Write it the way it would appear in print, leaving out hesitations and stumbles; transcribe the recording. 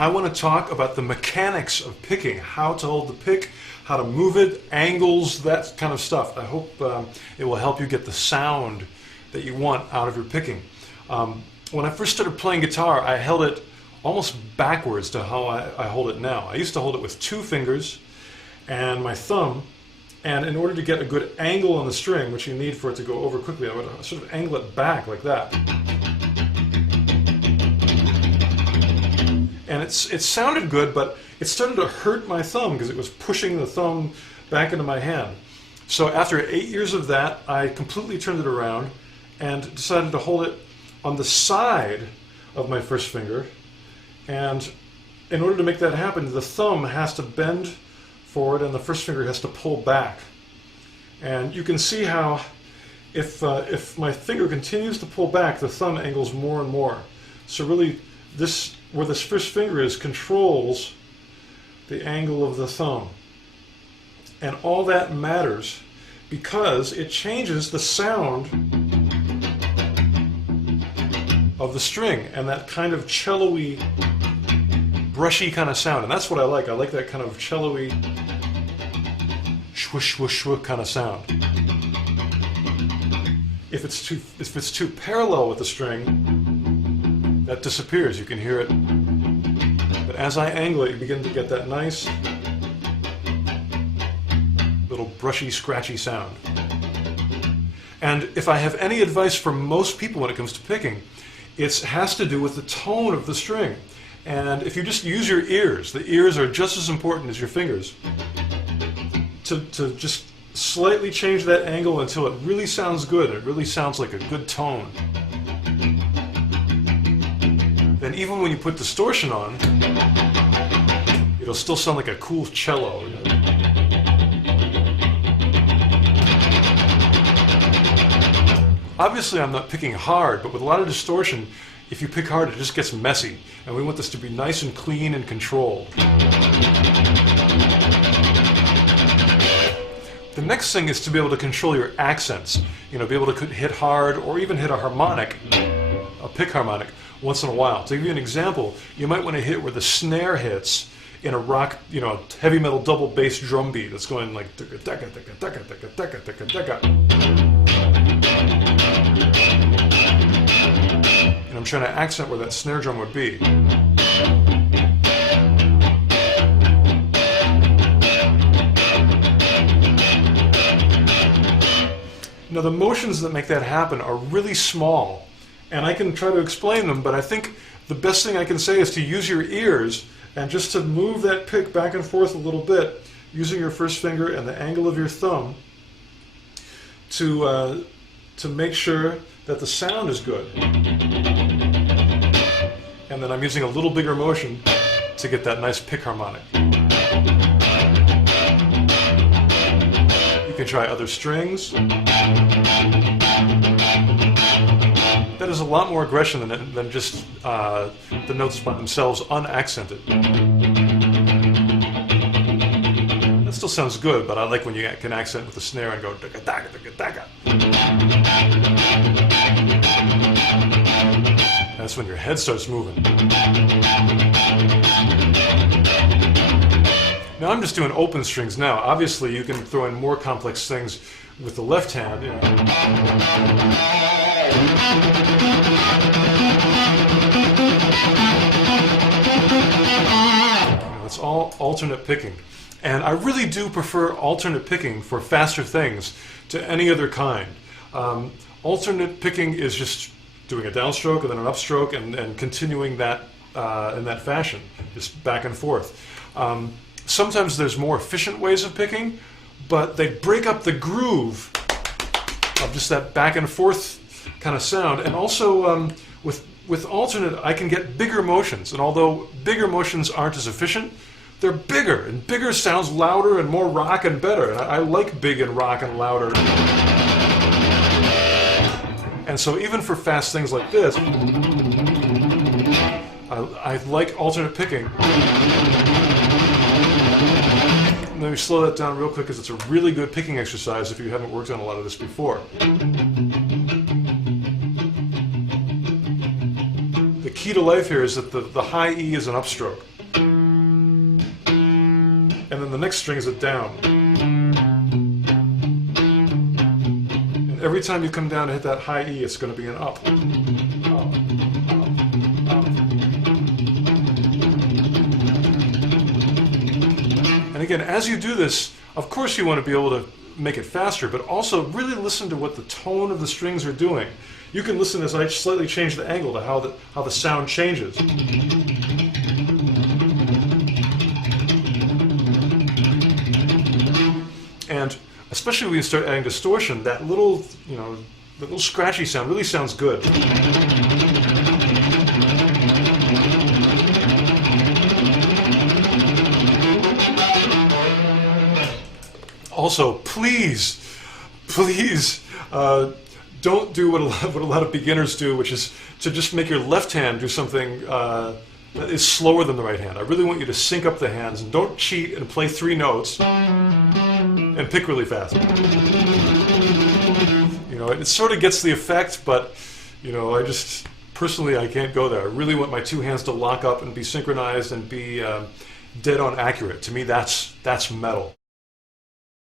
I want to talk about the mechanics of picking, how to hold the pick, how to move it, angles, that kind of stuff. I hope it will help you get the sound that you want out of your picking. When I first started playing guitar, I held it almost backwards to how I hold it now. I used to hold it with 2 fingers and my thumb, and in order to get a good angle on the string, which you need for it to go over quickly, I would sort of angle it back like that. And it sounded good, but it started to hurt my thumb because it was pushing the thumb back into my hand. So after 8 years of that, I completely turned it around and decided to hold it on the side of my first finger. And in order to make that happen, the thumb has to bend forward and the first finger has to pull back. And you can see how if my finger continues to pull back, the thumb angles more and more. So really, where this first finger is controls the angle of the thumb. And all that matters because it changes the sound of the string and that kind of cello-y, brushy kind of sound. And that's what I like. I like that kind of cello-y, swoosh, swoosh, swoosh kind of sound. If it's too parallel with the string, that disappears. You can hear it. But as I angle it, you begin to get that nice little brushy, scratchy sound. And if I have any advice for most people when it comes to picking, it has to do with the tone of the string. And if you just use your ears, the ears are just as important as your fingers, to just slightly change that angle until it really sounds good. It really sounds like a good tone. Then even when you put distortion on, it'll still sound like a cool cello. Obviously I'm not picking hard, but with a lot of distortion, if you pick hard, it just gets messy. And we want this to be nice and clean and controlled. The next thing is to be able to control your accents. Be able to hit hard or even hit a harmonic, a pick harmonic, once in a while. To give you an example, you might want to hit where the snare hits in a rock, heavy metal double bass drum beat that's going like and I'm trying to accent where that snare drum would be. Now the motions that make that happen are really small, and I can try to explain them, but I think the best thing I can say is to use your ears and just to move that pick back and forth a little bit using your first finger and the angle of your thumb to make sure that the sound is good. And then I'm using a little bigger motion to get that nice pick harmonic. You can try other strings. That is a lot more aggression than just the notes by themselves unaccented. That still sounds good, but I like when you can accent with the snare and go daga daga daga daga. That's when your head starts moving. Now I'm just doing open strings now. Obviously you can throw in more complex things with the left hand. It's all alternate picking. And I really do prefer alternate picking for faster things to any other kind. Alternate picking is just doing a downstroke and then an upstroke and continuing that in that fashion, just back and forth. Sometimes there's more efficient ways of picking, but they break up the groove of just that back and forth kind of sound. And also with alternate, I can get bigger motions. And although bigger motions aren't as efficient, they're bigger, and bigger sounds louder and more rock and better. And I like big and rock and louder. And so even for fast things like this, I like alternate picking. Let me slow that down real quick because it's a really good picking exercise if you haven't worked on a lot of this before. The key to life here is that the high E is an upstroke. And then the next string is a down. And every time you come down to hit that high E, it's going to be an up. Up, up, up. And again, as you do this, of course you want to be able to make it faster, but also really listen to what the tone of the strings are doing. You can listen as I slightly change the angle to how the sound changes. And especially when you start adding distortion, that little, the little scratchy sound really sounds good. Also, please, don't do what a lot of beginners do, which is to just make your left hand do something that is slower than the right hand. I really want you to sync up the hands and don't cheat and play 3 notes and pick really fast. It sort of gets the effect, but personally I can't go there. I really want my 2 hands to lock up and be synchronized and be dead on accurate. To me, that's metal.